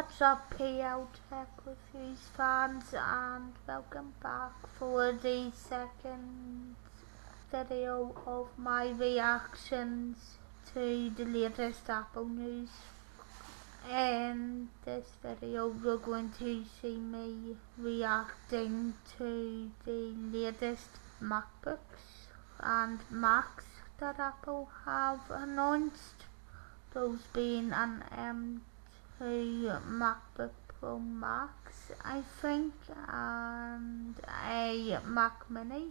What's up, PL Tech Reviews fans, and welcome back for the second video of my reactions to the latest Apple news. In this video, you're going to see me reacting to the latest MacBooks and Macs that Apple have announced, those being an M2 MacBook Pro Max, I think, and a Mac Mini,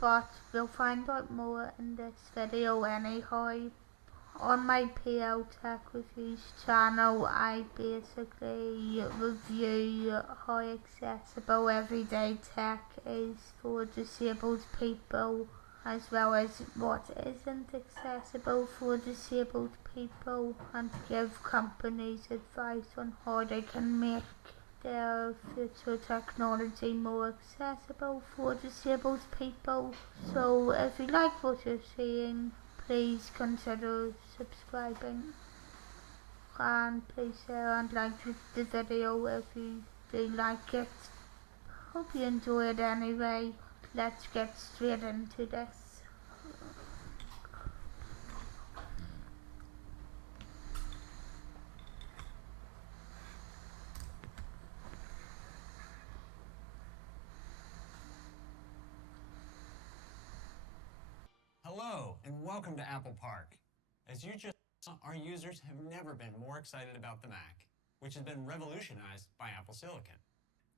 but we'll find out more in this video anyhow. On my PL Tech Reviews channel, I basically review how accessible everyday tech is for disabled people, as well as what isn't accessible for disabled people, and give companies advice on how they can make their future technology more accessible for disabled people. So if you like what you're seeing, please consider subscribing, and please share and like the video if you do like it. Hope you enjoy it anyway. Let's get straight into this. Hello and welcome to Apple Park. As you just saw, our users have never been more excited about the Mac, which has been revolutionized by Apple Silicon.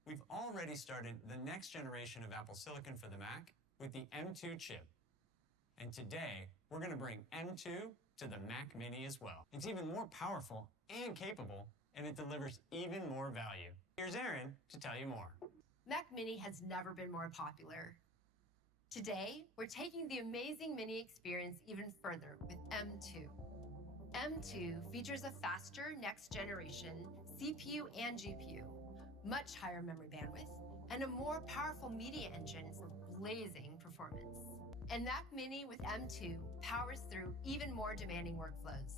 We've already started the next generation of Apple Silicon for the Mac with the M2 chip. And today, we're going to bring M2 to the Mac Mini as well. It's even more powerful and capable, and it delivers even more value. Here's Aaron to tell you more. Mac Mini has never been more popular. Today, we're taking the amazing Mini experience even further with M2. M2 features a faster next-generation CPU and GPU, much higher memory bandwidth, and a more powerful media engine for blazing performance. And Mac Mini with M2 powers through even more demanding workflows.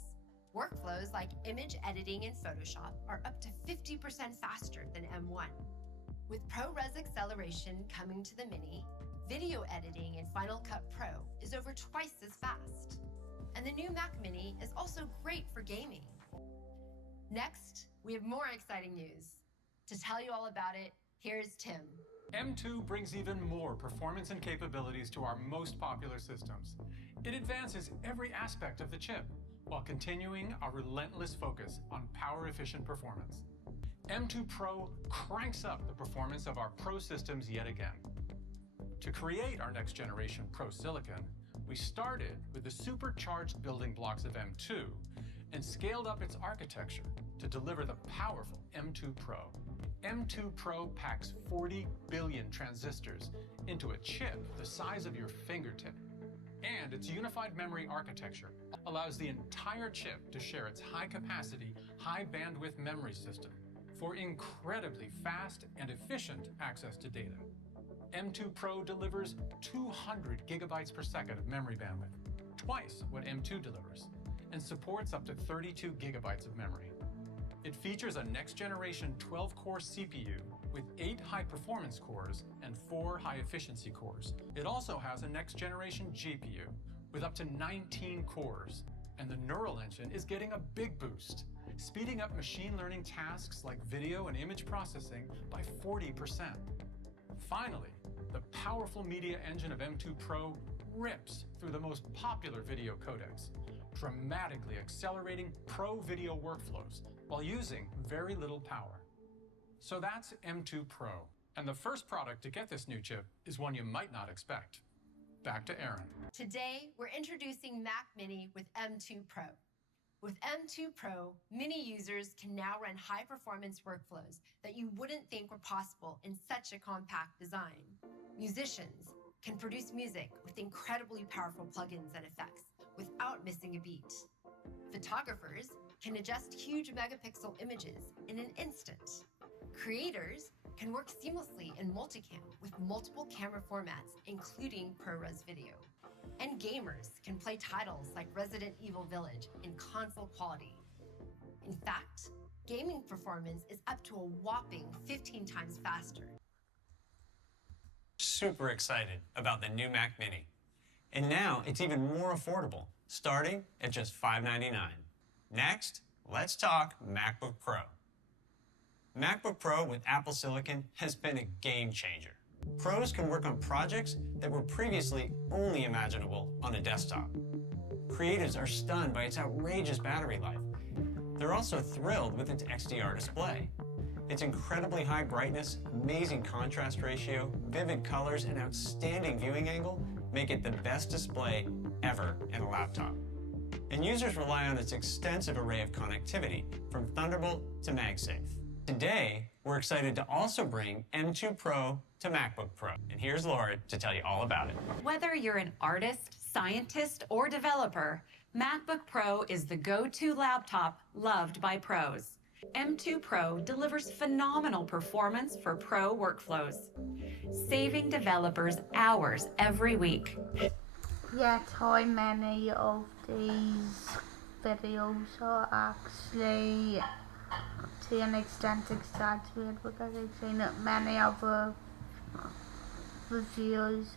Workflows like image editing in Photoshop are up to 50% faster than M1. With ProRes acceleration coming to the Mini, video editing in Final Cut Pro is over twice as fast. And the new Mac Mini is also great for gaming. Next, we have more exciting news. To tell you all about it, here's Tim. M2 brings even more performance and capabilities to our most popular systems. It advances every aspect of the chip while continuing our relentless focus on power-efficient performance. M2 Pro cranks up the performance of our Pro systems yet again. To create our next generation Pro Silicon, we started with the supercharged building blocks of M2 and scaled up its architecture to deliver the powerful M2 Pro. M2 Pro packs 40 billion transistors into a chip the size of your fingertip. And its unified memory architecture allows the entire chip to share its high-capacity, high-bandwidth memory system for incredibly fast and efficient access to data. M2 Pro delivers 200 gigabytes per second of memory bandwidth, twice what M2 delivers, and supports up to 32 gigabytes of memory. It features a next-generation 12-core CPU with 8 high-performance cores and 4 high-efficiency cores. It also has a next-generation GPU with up to 19 cores, and the neural engine is getting a big boost, speeding up machine learning tasks like video and image processing by 40%. Finally, the powerful media engine of M2 Pro rips through the most popular video codecs, dramatically accelerating pro video workflows while using very little power. So that's M2 Pro. And the first product to get this new chip is one you might not expect. Back to Aaron. Today, we're introducing Mac Mini with M2 Pro. With M2 Pro, Mini users can now run high-performance workflows that you wouldn't think were possible in such a compact design. Musicians can produce music with incredibly powerful plugins and effects without missing a beat. Photographers can adjust huge megapixel images in an instant. Creators can work seamlessly in multicam with multiple camera formats, including ProRes video. And gamers can play titles like Resident Evil Village in console quality. In fact, gaming performance is up to a whopping 15 times faster. Super excited about the new Mac Mini. And now it's even more affordable, starting at just $599. Next, let's talk MacBook Pro. MacBook Pro with Apple Silicon has been a game changer. Pros can work on projects that were previously only imaginable on a desktop. Creatives are stunned by its outrageous battery life. They're also thrilled with its XDR display. Its incredibly high brightness, amazing contrast ratio, vivid colors, and outstanding viewing angle make it the best display ever in a laptop. And users rely on its extensive array of connectivity, from Thunderbolt to MagSafe. Today, we're excited to also bring M2 Pro to MacBook Pro. And here's Laura to tell you all about it. Whether you're an artist, scientist, or developer, MacBook Pro is the go-to laptop loved by pros. M2 Pro delivers phenomenal performance for pro workflows, saving developers hours every week. Yet how many of these videos are actually to an extent exaggerated, because I've seen that many other reviewers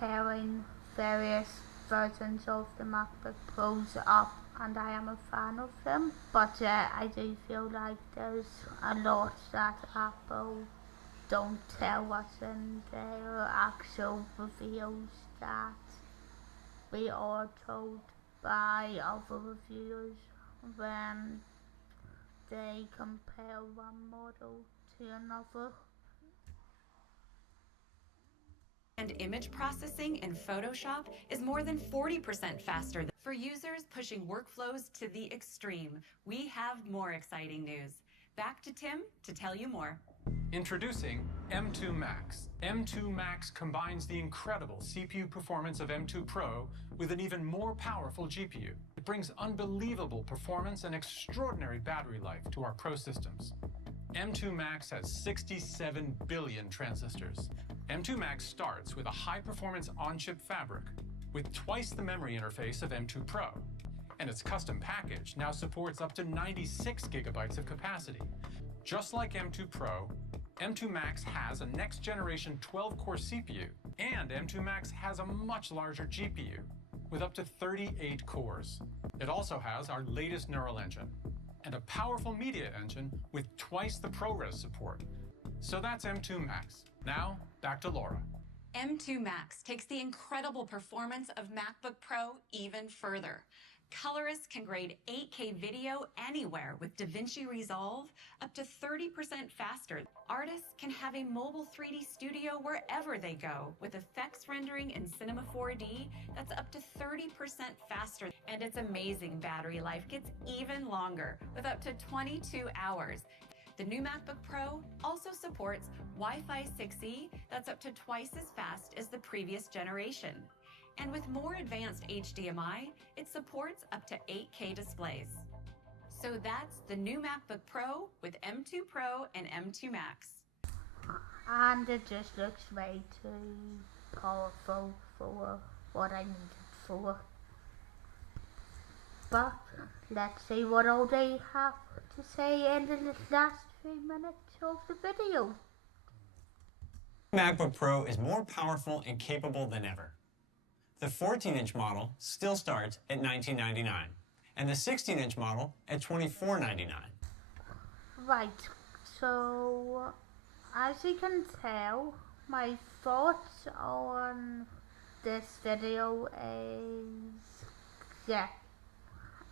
pairing various versions of the MacBook Pros up, and I am a fan of them, but I do feel like there's a lot that Apple don't tell us in their actual reviews that we are told by other reviewers when they compare one model to another. And image processing in Photoshop is more than 40% faster. For users pushing workflows to the extreme, we have more exciting news. Back to Tim to tell you more. Introducing M2 Max. M2 Max combines the incredible CPU performance of M2 Pro with an even more powerful GPU. It brings unbelievable performance and extraordinary battery life to our Pro systems. M2 Max has 67 billion transistors. M2 Max starts with a high-performance on-chip fabric with twice the memory interface of M2 Pro. And its custom package now supports up to 96 gigabytes of capacity. Just like M2 Pro, M2 Max has a next-generation 12-core CPU, and M2 Max has a much larger GPU with up to 38 cores. It also has our latest neural engine and a powerful media engine with twice the ProRes support. So that's M2 Max. Now, back to Laura. M2 Max takes the incredible performance of MacBook Pro even further. Colorists can grade 8K video anywhere with DaVinci Resolve up to 30% faster. Artists can have a mobile 3D studio wherever they go with effects rendering in Cinema 4D that's up to 30% faster. And its amazing battery life gets even longer with up to 22 hours. The new MacBook Pro also supports Wi-Fi 6E that's up to twice as fast as the previous generation. And with more advanced HDMI, it supports up to 8K displays. So that's the new MacBook Pro with M2 Pro and M2 Max. And it just looks way too powerful for what I need it for. But let's see what all they have to say in the last 3 minutes of the video. MacBook Pro is more powerful and capable than ever. The 14-inch model still starts at $1999, and the 16-inch model at $24.99. Right, so as you can tell, my thoughts on this video is,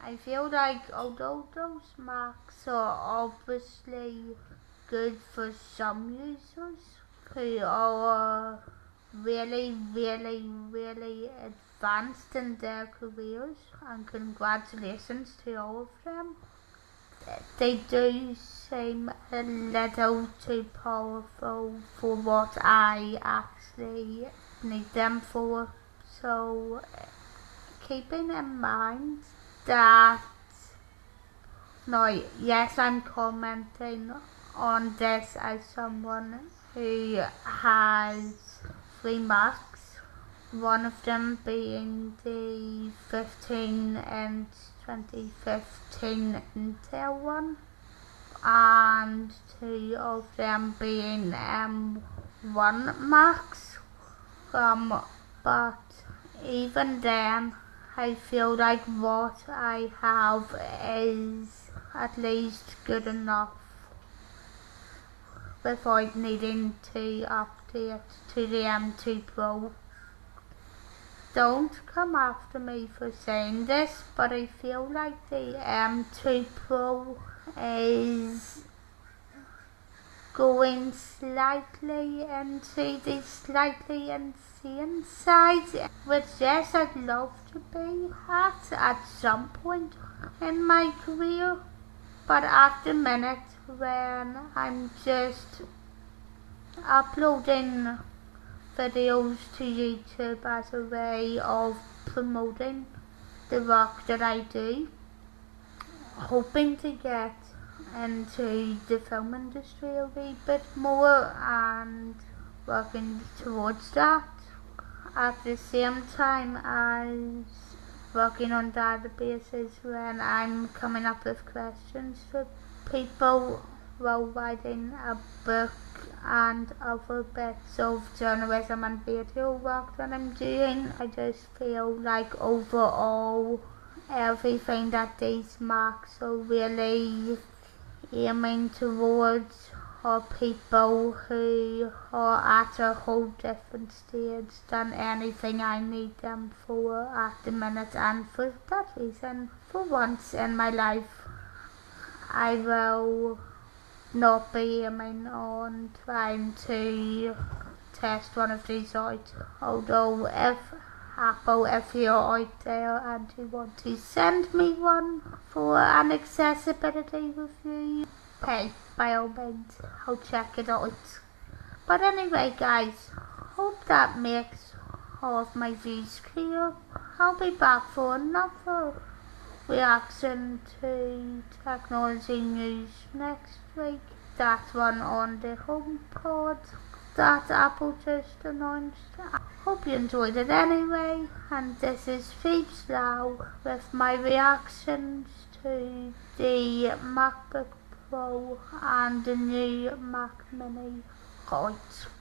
I feel like although those Macs are obviously good for some users who are really advanced in their careers, and congratulations to all of them, they do seem a little too powerful for what I actually need them for. So keeping in mind that, now yes, I'm commenting on this as someone who has 3 Macs, one of them being the 15-inch 2015 Intel one, and 2 of them being M1 Macs. But even then, I feel like what I have is at least good enough without needing to update to the M2 Pro. Don't come after me for saying this, but I feel like the M2 Pro is going slightly into the slightly insane side, which yes, I'd love to be at some point in my career, but at the minute when I'm just uploading videos to YouTube as a way of promoting the work that I do, hoping to get into the film industry a wee bit more and working towards that at the same time as working on databases when I'm coming up with questions for people while writing a book and other bits of journalism and video work that I'm doing. I just feel like overall everything that these Macs are really aiming towards are people who are at a whole different stage than anything I need them for at the minute, and for that reason, for once in my life, I will not be aiming on trying to test one of these out. Although if Apple, if you're out there and you want to send me one for an accessibility review, hey, by all means, I'll check it out. But anyway guys, hope that makes all of my views clear. I'll be back for another reaction to technology news next week. That one on the HomePod that Apple just announced. I hope you enjoyed it anyway, and this is Phoebes Lau with my reactions to the MacBook Pro and the new Mac Mini. Right.